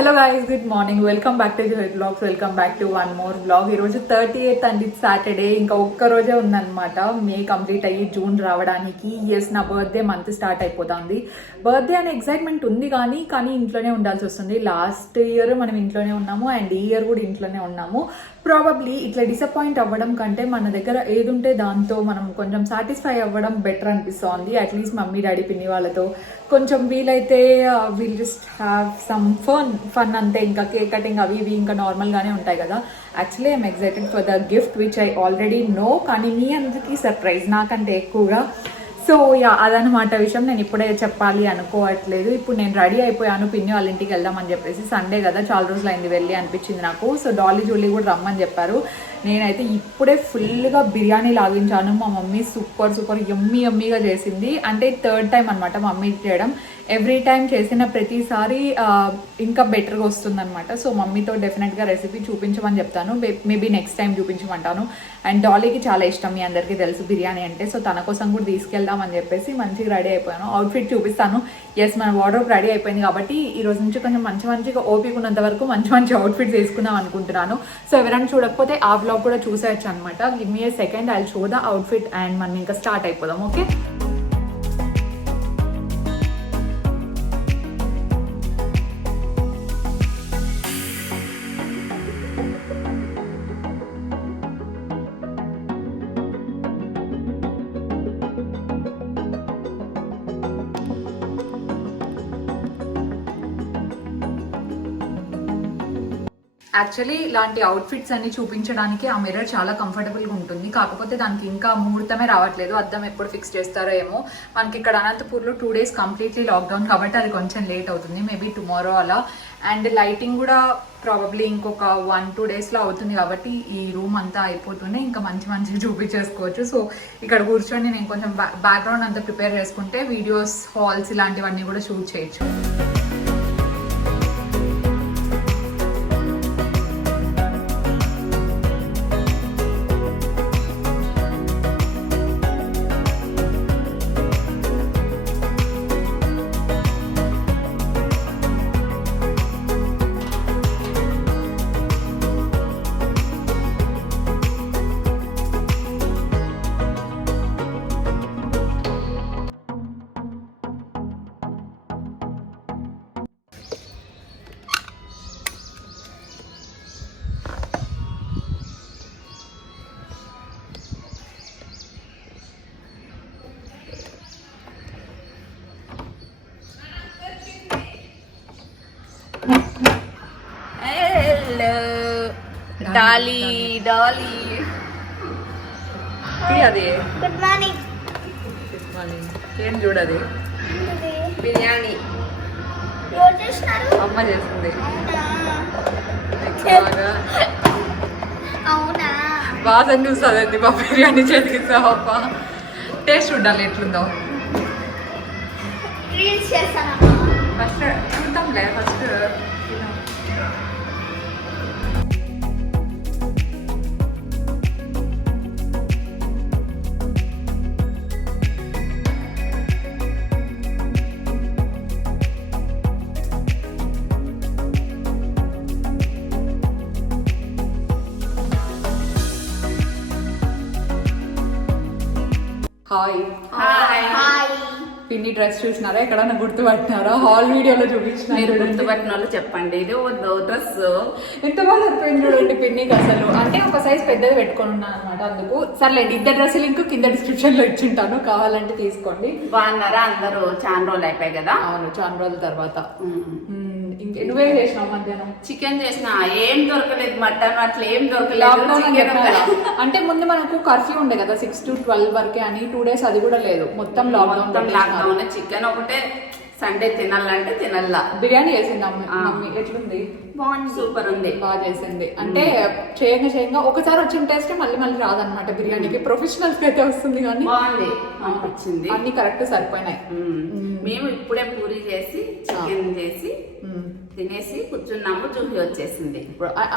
Hello guys, good morning. Welcome back to the vlogs. Welcome back to one more vlog. ఈరోజు 38th అండి, Saturday. ఇంకా ఒక్క రోజే ఉందన్నమాట మే కంప్లీట్ అయ్యి జూన్ రావడానికి. ఎస్, నా బర్త్డే మంత్ స్టార్ట్ అయిపోతుంది. బర్త్డే అనే ఎక్సైట్మెంట్ ఉంది కానీ ఇంట్లోనే ఉండాల్సి వస్తుంది. లాస్ట్ ఇయర్ మనం ఇంట్లోనే ఉన్నాము అండ్ ఈ ఇయర్ కూడా ఇంట్లోనే ఉన్నాము. ప్రాబబ్లీ ఇట్లా డిసప్పాయింట్ అవ్వడం కంటే మన దగ్గర ఏది ఉంటే దాంతో మనం కొంచెం సాటిస్ఫై అవ్వడం బెటర్ అనిపిస్తోంది. అట్లీస్ట్ మమ్మీ డాడీ పిన్ని వాళ్ళతో కొంచెం వీలైతే will just have some fun అంతే. ఇంకా కేక్ కటింగ్ అవి ఇవి ఇంకా నార్మల్గానే ఉంటాయి కదా. Actually I'm excited for the gift which I already know, కానీ మీ అందరికీ సర్ప్రైజ్ నాకంటే ఎక్కువగా. సో యా, అదనమాట విషయం. నేను ఇప్పుడే చెప్పాలి అనుకోవట్లేదు. ఇప్పుడు నేను రెడీ అయిపోయాను, పిన్ని వాళ్ళ ఇంటికి వెళ్దామని చెప్పేసి. సండే కదా, చాలా రోజులు అయింది వెళ్ళి అనిపించింది నాకు. సో డాలీ జూలీ కూడా రమ్మని చెప్పారు. నేనైతే ఇప్పుడే ఫుల్గా బిర్యానీ లాగించాను. మా మమ్మీ సూపర్ యమ్మీగా చేసింది. అంటే థర్డ్ టైం అనమాట మమ్మీ చేయడం. ఎవ్రీ టైం చేసిన ప్రతిసారి ఇంకా బెటర్గా వస్తుంది అనమాట. సో మమ్మీతో డెఫినెట్గా రెసిపీ చూపించమని చెప్తాను. మేబీ నెక్స్ట్ టైం చూపించమంటాను. అండ్ డాలీకి చాలా ఇష్టం, మీ అందరికీ తెలుసు బిర్యానీ అంటే. సో తన కోసం కూడా తీసుకెళ్దామని చెప్పేసి మంచిగా రెడీ అయిపోయాను. అవుట్ఫిట్ చూపిస్తాను. ఎస్, మన వార్డ్రోబ్ రెడీ అయిపోయింది కాబట్టి ఈ రోజు నుంచి కొంచెం మంచిగా ఓపిక ఉన్నంత వరకు మంచి అవుట్ఫిట్స్ వేసుకుందాం అనుకుంటున్నాను. సో ఎవరైనా చూడకపోతే ఆ బ్లాగ్ కూడా చూసేయచ్చు అనమాట. Give me A second, I will show the outfit and మనం ఇంకా స్టార్ట్ అయిపోదాం. ఓకే, యాక్చువల్లీ ఇలాంటి అవుట్ఫిట్స్ అన్ని చూపించడానికి ఆ మిర్రర్ చాలా కంఫర్టబుల్గా ఉంటుంది. కాకపోతే దానికి ఇంకా ముహూర్తమే రావట్లేదు. అద్దం ఎప్పుడు ఫిక్స్ చేస్తారో ఏమో. మనకి ఇక్కడ అనంతపూర్లో 2 days కంప్లీట్లీ లాక్డౌన్ కాబట్టి అది కొంచెం లేట్ అవుతుంది. మేబీ టుమారో అలా. అండ్ లైటింగ్ కూడా ప్రాబబ్లీ ఇంకొక 1-2 daysలో అవుతుంది కాబట్టి ఈ రూమ్ అంతా అయిపోతూనే ఇంకా మంచిగా చూపించేసుకోవచ్చు. సో ఇక్కడ కూర్చొని నేను కొంచెం బ్యాక్గ్రౌండ్ అంతా ప్రిపేర్ చేసుకుంటే వీడియోస్, హాల్స్ ఇలాంటివన్నీ కూడా షూట్ చేయొచ్చు. డాలీ అది గుడ్ మార్నింగ్. ఏం చూడది బిర్యానీ అమ్మ చేసింది. అవునా, బాగా చూస్తుంది మా బిర్యానీ చేతికి. అప్ప టేస్ట్ చూడాలి ఎట్లుందో. ఫస్ట్ చూద్దాంలే. First hi. పిన్ని డ్రెస్ చూసినారా? ఎక్కడన్నా గుర్తుపట్టినారా? హాల్ వీడియోలో చూపించిన. మీరు గుర్తుపట్టిన వాళ్ళు చెప్పండి. ఇది డ్రెస్ ఎంత బాగా సరిపోయింది చూడండి పిన్నికి. అసలు అంటే ఒక సైజ్ పెద్దది పెట్టుకొని ఉన్నాను అనమాట. అందుకు సర్లేండి, ఇద్దరు డ్రెస్ లింక్ కింద డిస్క్రిప్షన్ లో ఇచ్చింటాను, కావాలంటే తీసుకోండి. బాగున్నారా అందరూ? చాలా రోజులు అయిపోయాయి కదా. అవును, చాలా రోజుల తర్వాత. నువ్వేం చేసినావు మధ్యాహ్నం? చికెన్ చేసిన. ఏం దొరకలేదు, మటన్ అట్లా ఏం దొరకలేదు. అంటే ముందు మనకు కర్ఫ్యూ ఉండే కదా 6 to 12 వరకే అని. 2 days అది కూడా లేదు, మొత్తం లాక్డౌన్. చికెన్ ఒకటే సండే తినాలంటే తినల్లా. బిర్యానీ చేసింది మమ్మీ. ఎట్లుంది? బాగుంది, సూపర్ ఉంది, బాగా చేసింది. అంటే చేయంగా ఒకసారి వచ్చిన టేస్ట్ మళ్ళీ రాదనమాట బిర్యానీకి. ప్రొఫెషనల్స్ అయితే వస్తుంది కానీ బాగుంది అనిపించింది. అన్ని కరెక్ట్ సరిపోయినాయి. మేము ఇప్పుడే పూరి చేసి చికెన్ చేసి తినేసి కూర్చున్నాము, జూహి వచ్చేసింది.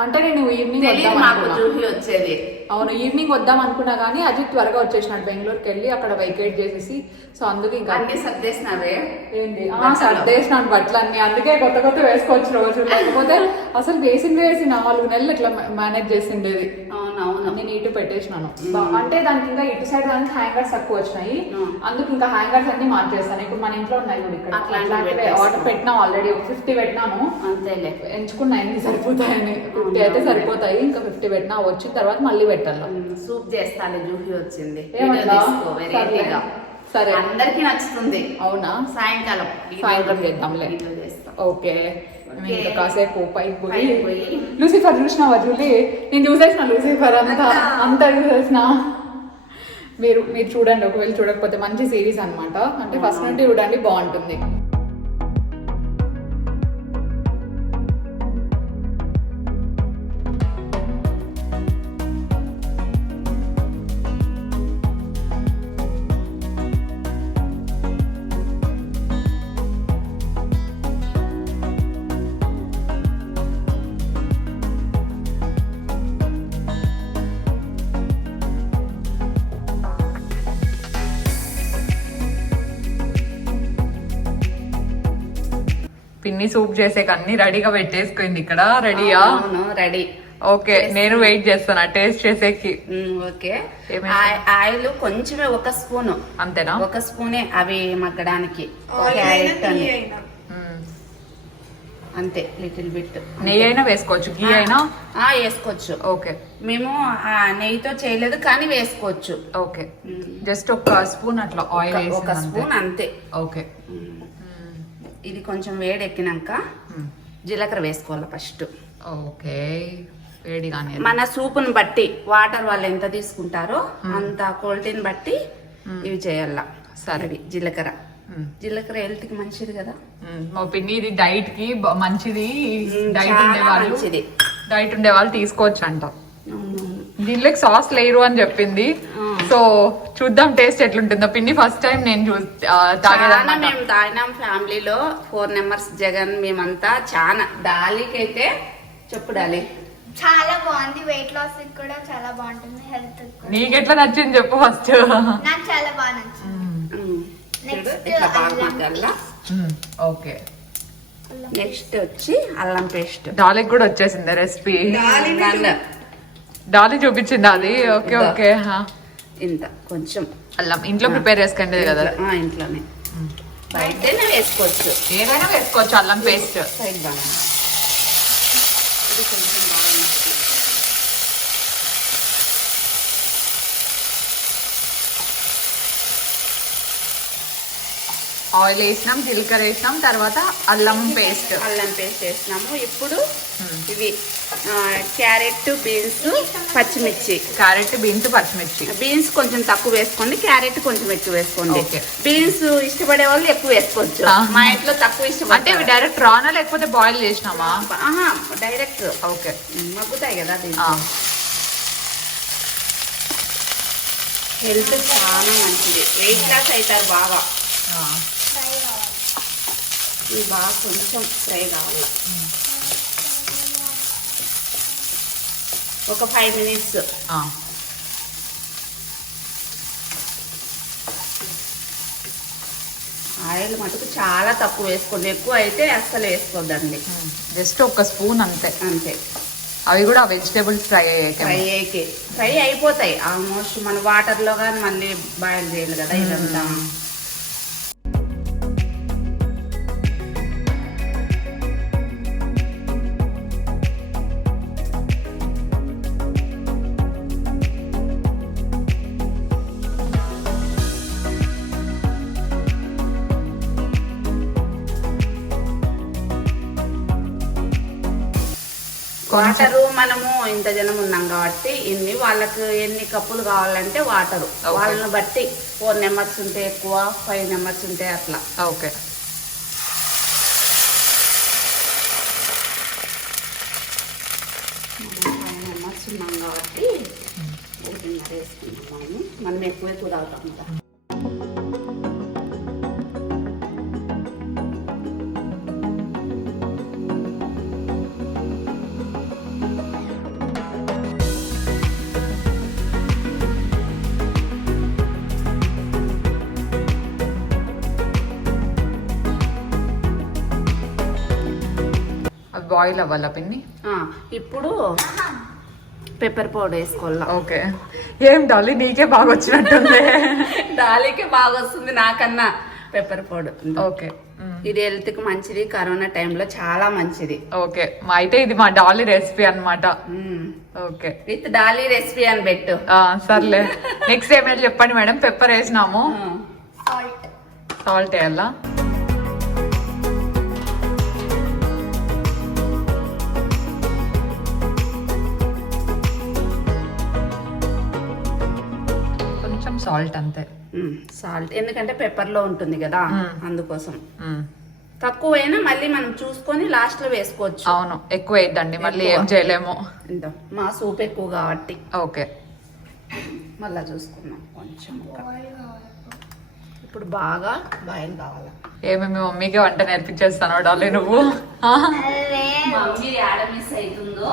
అంటే నేను ఈవినింగ్ తెలియదు మాకు జూహి వచ్చేది. అవును, ఈవినింగ్ వద్దాం అనుకున్నా కానీ అజిత్ త్వరగా వచ్చేసినాడు బెంగళూరుకి వెళ్ళి, అక్కడ వెకేట్ చేసేసి. సో అందుకే ఇంకా అన్ని సర్దేసినావే. ఏంటి సర్దేసినాను బట్టలు అన్ని, అందుకే కొత్త కొత్త వేసుకోవచ్చు రోజు. లేకపోతే అసలు వేసి 4 నెలలు ఇట్లా మేనేజ్ చేసిండేది. అవునవును, నేను ఇటు పెట్టేసినాను. అంటే దానికి ఇంకా ఇటు సైడ్ దానికి హ్యాంగర్స్ తక్కువ వచ్చినాయి, అందుకు ఇంకా హ్యాంగర్స్ అన్ని మార్చేస్తాను. ఇప్పుడు మన ఇంట్లో ఉన్నాయి కూడా ఇక్కడ అట్లాంటివి ఆర్డర్ పెట్టినా ఆల్రెడీ. 50 పెట్టినాను, అంతేలే. ఎంచుకున్నా ఎన్ని సరిపోతాయని. 50 అయితే సరిపోతాయి, ఇంకా 50 పెట్టినా. వచ్చిన తర్వాత మళ్ళీ పెట్టాలి. సూప్ చేస్తాను, జూహి వచ్చింది. ఏమన్నా సరే, అందరికి నచ్చుతుంది. అవునా, సాయంకాలం చేద్దాంలే. ఓకే, ఇంకా కాసేపు పైకి పోయి లూసిఫర్ చూసినావా జూలీ? నేను చూసేసిన లూసిఫర్ అంతా చూసేసిన. మీరు చూడండి, ఒకవేళ చూడకపోతే. మంచి సిరీస్ అన్నమాట, అంటే ఫస్ట్ నుండి చూడండి, బాగుంటుంది. పిన్ని సూప్ చేసే అన్ని రెడీగా పెట్టేసుకుంది ఇక్కడ. రెడీయా? రెడీ. ఓకే, నేను వెయిట్ చేస్తాను టేస్ట్ చేసేకి. ఓకే, ఆయిల్ కొంచెమే, 1 స్పూన్ అంతేనా? 1 స్పూనే అవి మగ్గడానికి. అంతే, లిటిల్ బిట్. నెయ్యి అయినా వేసుకోవచ్చు, గీ అయినా వేసుకోవచ్చు. ఓకే, మేము నెయ్యితో చేయలేదు కానీ వేసుకోవచ్చు. ఓకే, జస్ట్ 1 స్పూన్ అట్లా ఆయిల్, 1 స్పూన్ అంతే. ఓకే, ఇది కొంచెం వేడెక్కినాక జీలకర్ర వేసుకోవాలి ఫస్ట్. ఓకే, వేడిగానే. మన సూపుని బట్టి వాటర్ వాళ్ళు ఎంత తీసుకుంటారో అంత క్వాలిటీని బట్టి ఇవి చేయాల. సరే, జీలకర్ర హెల్త్ కి మంచిది కదా. మా పిన్ని ఇది డైట్ కి మంచిది. డైట్ ఉండే వాళ్ళు తీసుకోవచ్చు అంట. దీనిలోకి సాస్ లేరు అని చెప్పింది. సో చూద్దాం టేస్ట్ ఎట్లుంటుందో. పిన్ని ఫస్ట్ టైం నేను మేము తాగినాం ఫ్యామిలీలో 4 మెంబర్స్. జగన్ మేమంతా చాలా. డాలీకి అయితే చెప్పు డాలీ. చాలా బాగుంది, వెయిట్ లాస్ కూడా చాలా బాగుంటుంది, హెల్త్. నీకు ఎట్లా నచ్చింది చెప్పు ఫస్ట్. నాకు చాలా బాగా నచ్చింది. ఓకే, నెక్స్ట్ వచ్చి అల్లం పేస్ట్. డాలీకి కూడా వచ్చేసింది రెసిపీ. డాలీ చూపించింది అది. ఓకే ఓకే, ఇంత కొంచెం అల్లం ఇంట్లో ప్రిపేర్ చేసుకోండి కదా? ఇంట్లోనే. బయటనే వేసుకోవచ్చు, ఏదైనా వేసుకోవచ్చు అల్లం పేస్ట్. సైడ్ బాగా ఇది కొంచెం బాగా ఆయిల్ వేసినాం, జీలకర్ర వేసినాం, తర్వాత అల్లం పేస్ట్ వేసినాము. ఇప్పుడు ఇవి క్యారెట్, బీన్స్, పచ్చిమిర్చి. బీన్స్ కొంచెం తక్కువ వేసుకోండి, క్యారెట్ కొంచెం ఎక్కువ వేసుకోండి. బీన్స్ ఇష్టపడే వాళ్ళు ఎక్కువ వేసుకోవచ్చు. మా ఇంట్లో తక్కువ ఇష్టం. అంటే డైరెక్ట్ రానా లేకపోతే బాయిల్ చేసినామా? డైరెక్ట్. ఓకే, మగ్గుతాయి కదా. హెల్త్ చాలా మంచిది, వెయిట్ లాస్ అవుతారు బాగా. ఇవి బాగా కొంచెం ఫ్రై కావాలి, ఒక 5 మినిట్స్. ఆయిల్ మటుకు చాలా తక్కువ వేసుకోండి, ఎక్కువ అయితే అస్సలు వేసుకోద్దండి. జస్ట్ 1 స్పూన్ అంతే. అవి కూడా వెజిటేబుల్స్ ఫ్రై అయిపోతాయి ఆల్మోస్ట్. మన వాటర్ లో కానీ మళ్ళీ బాయిల్ చేయాలి కదా ఇదంతా. వాటరు మనము ఇంత జనం ఉన్నాం కాబట్టి వాళ్ళకి ఎన్ని కప్పులు కావాలంటే వాటరు వాళ్ళని బట్టి 4 మెంబర్స్ ఉంటే ఎక్కువ, 5 మెంబర్స్ ఉంటే అట్లా. ఓకే, 5 మెంబర్స్ ఉన్నాం కాబట్టి వేసుకుంటాము. మనం ఎక్కువ తాగుతాం కదా. బాయిల్ అవ్వాలా పిన్ని? ఇప్పుడు పెప్పర్ పౌడర్ వేసుకోవాలా. ఓకే. ఏం డాలీ నీకే బాగా వచ్చినట్టుంది. డాలీకి బాగా వస్తుంది నాకన్నా పెప్పర్ పౌడర్. ఓకే. ఇది హెల్త్ కి మంచిది, కరోనా టైంలో చాలా మంచిది. ఓకే, అయితే ఇది మా డాలీ రెసిపీ అన్నమాట. ఓకే, విత్ డాలీ రెసిపీ అని పెట్టు. సర్లే. నెక్స్ట్ ఏమైనా చెప్పండి మేడం. పెప్పర్ వేసినాము, సాల్ట్ సాల్ట్ వేయాలా? కొంచెం సాల్ట్ అంతే. సాల్ట్ ఎందుకంటే పెప్పర్ లో ఉంటుంది కదా, అందుకోసం. తక్కువైనా మళ్ళీ మనం చూసుకొని లాస్ట్ లో వేసుకోవచ్చు. అవును, ఎక్కువ వేద్దండి, మళ్ళీ ఏం చేయలేము. మా సూప్ ఎక్కువ కాబట్టి. ఓకే, మళ్ళా చూసుకున్నాం కొంచెం. ఇప్పుడు బాగా బాయిల్ కావాలి. ఏమేమి మమ్మీకి వంట నేర్పించేస్తాను డాలీ నువ్వు. మమ్మీ యాడ మిస్ అవుతుందో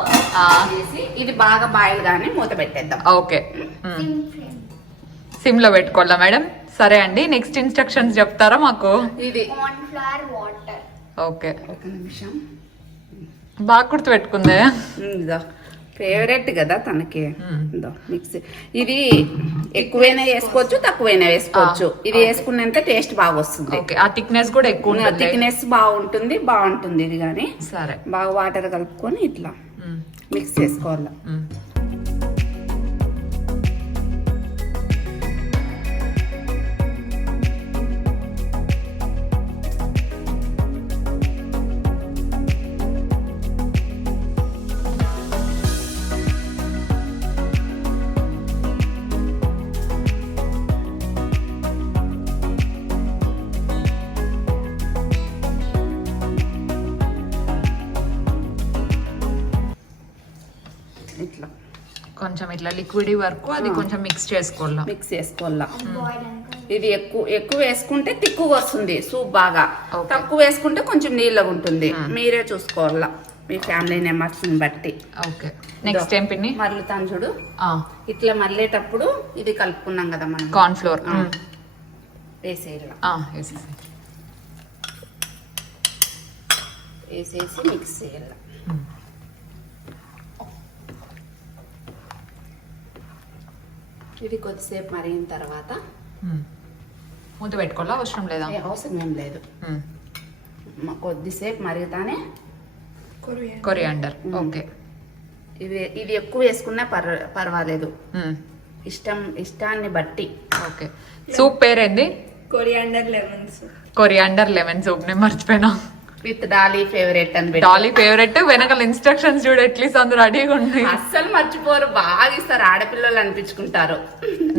ఇది బాగా బాయిల్ గానే మూత పెట్టేద్దాం. ఓకే, సిమ్ లో పెట్టుకోవాలా మేడం? సరే అండి, నెక్స్ట్ ఇన్స్ట్రక్షన్స్ చెప్తారా మాకు? ఇది కార్న్ ఫ్లవర్ వాటర్. ఓకే, ఒక నిమిషం. బాగా గుర్తు పెట్టుకుందే. ఫేవరెట్ కదా తనకి. మిక్స్. ఇది ఎక్కువైనా వేసుకోవచ్చు, తక్కువైనా వేసుకోవచ్చు. ఇది వేసుకున్నంత టేస్ట్ బాగా వస్తుంది. ఓకే, ఆ థిక్నెస్ కూడా ఎక్కువ ఉంటుంది. థిక్నెస్ బాగుంటుంది ఇది. కానీ సరే, బాగా వాటర్ కలుపుకొని ఇట్లా మిక్స్ చేసుకోవాలి. ఇట్లా కొంచెం ఇట్లా లిక్విడ్ వరకు అది కొంచెం మిక్స్ చేసుకోవాలా. ఇది ఎక్కువ వేసుకుంటే తిక్కుగా వస్తుంది సూప్ బాగా. తక్కువ వేసుకుంటే కొంచెం నీళ్ళగా ఉంటుంది. మీరే చూసుకోవాలా మీ ఫ్యామిలీ మెంబర్స్ బట్టి. ఓకే, నెక్స్ట్ ఏం పిన్ని? మరలుతాను చూడు. ఇట్లా మళ్ళేటప్పుడు ఇది కలుపుకున్నాం కదా మనం, కార్న్ ఫ్లోర్ వేసేసి మిక్స్ చేయాలి. ఇది కొద్దిసేపు మరిగిన తర్వాత మూత పెట్టుకోవాలా? అవసరం లేదా? అవసరం ఏం లేదు. కొద్దిసేపు మరుగుతానే కొరియాండర్. ఓకే, ఇది ఎక్కువ వేసుకున్నా పర్వాలేదు, ఇష్టాన్ని బట్టి. ఓకే, సూప్ పేరేంది? Coriander lemon soup. నేను మర్చిపోయినా. విత్ డాలీ ఫేవరెట్ అని. Dolly favourite. వెనకాల ఇన్స్ట్రక్షన్స్ చూడు, అట్లీస్ట్ అందరూ రెడీగా ఉంది. అస్సలు మర్చిపోరు, బాగా ఇస్తారు. ఆడపిల్లలు అనిపించుకుంటారు.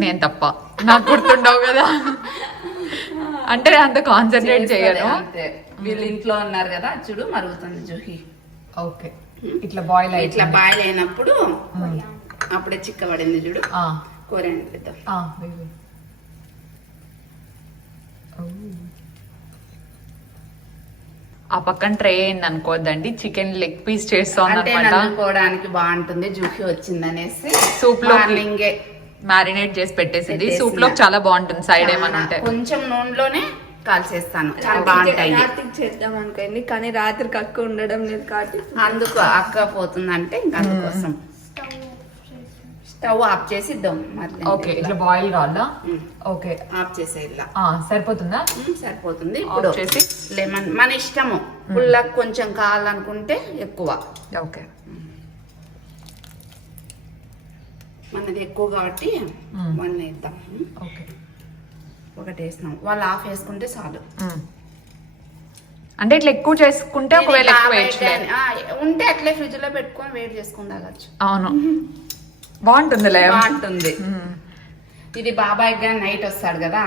నేను తప్ప, నాకు గుర్తుండవు కదా. అంటే అంత కాన్సన్ట్రేట్ చేయను. వీళ్ళు ఇంట్లో ఉన్నారు కదా. చూడు మరుగుతుంది జూహి. ఓకే, ఇట్లా బాయిల్ అయినప్పుడు అప్పుడే చిక్కబడింది చూడు. కొరియాండర్ పెద్దాం. ఆ పక్కన ట్రే అయింది అనుకోద్దండి, చికెన్ లెగ్ పీస్ చేస్తాం అనుకోవడానికి బాగుంటుంది. జూహి వచ్చింది అనేసి సూప్ లో మ్యారినేట్ చేసి పెట్టేసింది. సూప్ లో చాలా బాగుంటుంది. సైడ్ ఏమన్నా ఉంటే కొంచెం నూనెలోనే కాల్చేస్తాను, చాలా బాగుంటాయి. చేద్దాం అనుకోండి, కానీ రాత్రికి అక్క ఉండడం లేదు కాబట్టి అందుకు అక్క పోతుందంటే ఇంకా అందుకోసం స్టవ్ ఆఫ్ చేసి ఇద్దాం. ఓకే, ఇట్లా బాయిల్ కావాలా? ఓకే, ఆఫ్ చేసే ఇలా సరిపోతుందా? సరిపోతుంది. ఇప్పుడు చేసి లెమన్ మన ఇష్టము. పుల్లకి కొంచెం కావాలనుకుంటే ఎక్కువ. ఓకే, మనది ఎక్కువ కాబట్టి 1 వేద్దాం. ఓకే, ఒకటి వేసినాం. వాళ్ళు ఆఫ్ వేసుకుంటే చాలు. అంటే ఇట్లా ఎక్కువ చేసుకుంటే ఒకవేళ ఉంటే అట్లే ఫ్రిడ్జ్ లో పెట్టుకొని వేడి చేసుకుని తాగొచ్చు. అవును, బాగుంటుందిలే. బాగుంటుంది. ఇది బాబాయ్ గారు నైట్ వస్తాడు కదా,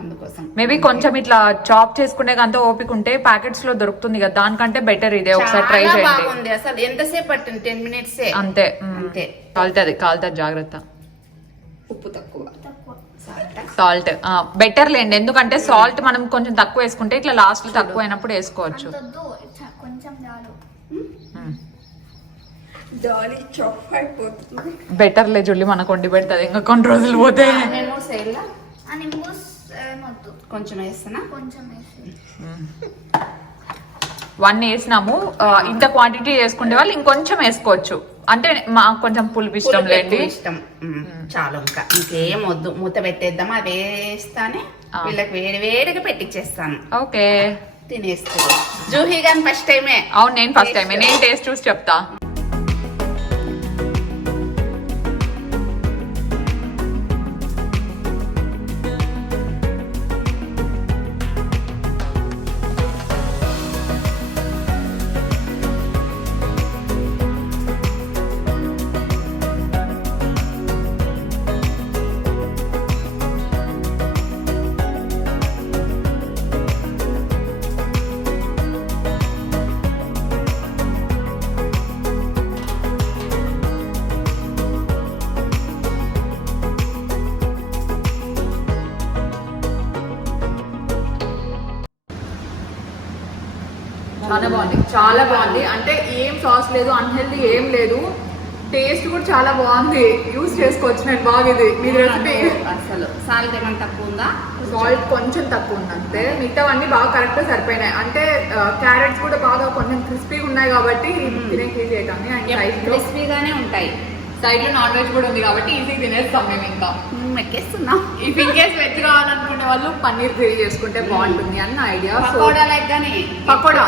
అందుకోసం మేబీ కొంచెం ఇట్లా చాప్ చేసుకునే అంత ఓపిక ఉంటే ప్యాకెట్స్ లో దొరుకుతుంది కదా, దానికంటే బెటర్ ఇదే. ఒకసారి ట్రై చేయండి. అసలు ఎంతసేపు పట్టింది? 10 minutes అంతే. అంతే. కాలుతుంది జాగ్రత్త. ఉప్పు తక్కువ, సాల్ట్ బెటర్ లేండి. ఎందుకంటే సాల్ట్ మనం కొంచెం తక్కువ వేసుకుంటే ఇట్లా లాస్ట్ లో తక్కువ అయినప్పుడు వేసుకోవచ్చు. బెటర్ లే జుల్లి, మనకు వండి పెడుతుంది. ఇంకా కొన్ని రోజులు పోతే కొంచెం వేస్తున్నా. 1 వేసినాము. ఇంత క్వాంటిటీ వేసుకునే వాళ్ళు ఇంకొంచెం వేసుకోవచ్చు, అంటే మాకు కొంచెం పులుపు ఇష్టం లేండి. ఇష్టం చాలు, ఇంకా ఇంకేం వద్దు. మూత పెట్టేద్దాం. అది వేస్తానే వీళ్ళకి వేడి వేడిగా పెట్టించేస్తాను. ఓకే, తినేస్తుంది. జూహీ గాని ఫస్ట్ టైమే. అవును, నేను ఫస్ట్ టైమే. నేను టేస్ట్ చూసి చెప్తా. చాలా బాగుంది, చాలా బాగుంది. అంటే ఏం సాస్ లేదు, అన్హెల్దీ ఏం లేదు. టేస్ట్ కూడా చాలా బాగుంది, యూస్ చేసుకోవచ్చు. నేను బాగా ఇది మీ రెసిపీ. అసలు సాల్ట్ ఏమైనా తక్కువ ఉందా? సాల్ట్ కొంచెం తక్కువ ఉంది అంతే. మిగతావన్నీ బాగా కరెక్ట్ గా సరిపోయినాయి. అంటే క్యారెట్స్ కూడా బాగా కొంచెం క్రిస్పీగా ఉన్నాయి కాబట్టి తినేకి ఈజీ అవుతుంది. అండ్ సైడ్ లో క్రిస్పీగానే ఉంటాయి. సైడ్ లో నాన్ వెజ్ కూడా ఉంది కాబట్టి ఈజీ తినేస్తాం మేము. ఇంకా ఎక్కేస్తున్నాం. ఇఫ్ ఇన్ కేస్ వెజ్ కావాలనుకునే వాళ్ళు పన్నీర్ గ్రిల్ చేసుకుంటే బాగుంటుంది అన్న ఐడియా. పకోడా లైక్ గానీ పకోడా,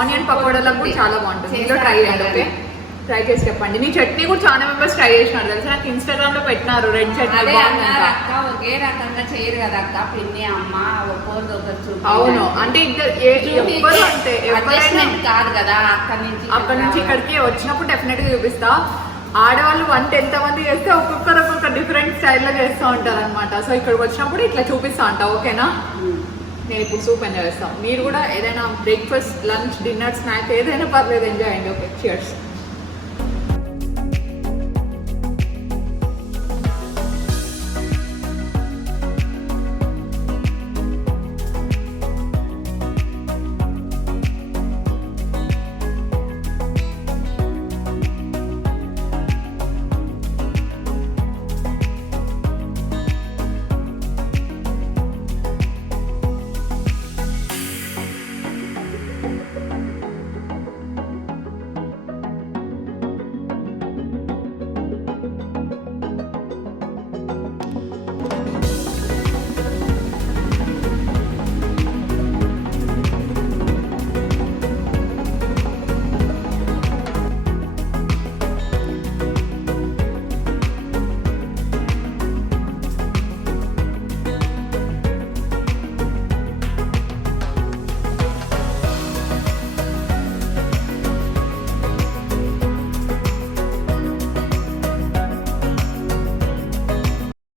ఆనియన్ పకోడాలకు కూడా చాలా బాగుంటుంది. ఇంట్లో ట్రై చేయండి. ఓకే, ట్రై చేసి చెప్పండి. నీ చట్నీ కూడా చాలా మెంబర్స్ ట్రై చేసినారు తెలుసా, నాకు ఇన్స్టాగ్రామ్ లో పెట్టినారు. రెడ్ చట్నీ అక్క ఒకే రకంగా చేయరు కదా అక్క, పిన్ని అమ్మ ఒక్కోరు ఒకరు. అవును, అంటే ఎవ్వరు అంటే ఎవరైనా కాదు కదా, అక్కడి నుంచి ఇక్కడికి వచ్చినప్పుడు డెఫినెట్ గా చూపిస్తా. ఆడవాళ్ళు వంట ఎంతమంది చేస్తే ఒక్కొక్కరు ఒక్కొక్క డిఫరెంట్ స్టైల్లో చేస్తూ ఉంటారు అనమాట. సో ఇక్కడికి వచ్చినప్పుడు ఇట్లా చూపిస్తా ఉంటా. ఓకేనా, నేను ఇప్పుడు సూప్ ఎంజాయ్ చేస్తాను. మీరు కూడా ఏదైనా బ్రేక్ఫాస్ట్, లంచ్, డిన్నర్, స్నాక్ ఏదైనా పర్లేదు ఎంజాయ్ అయ్యండి. Okay, cheers.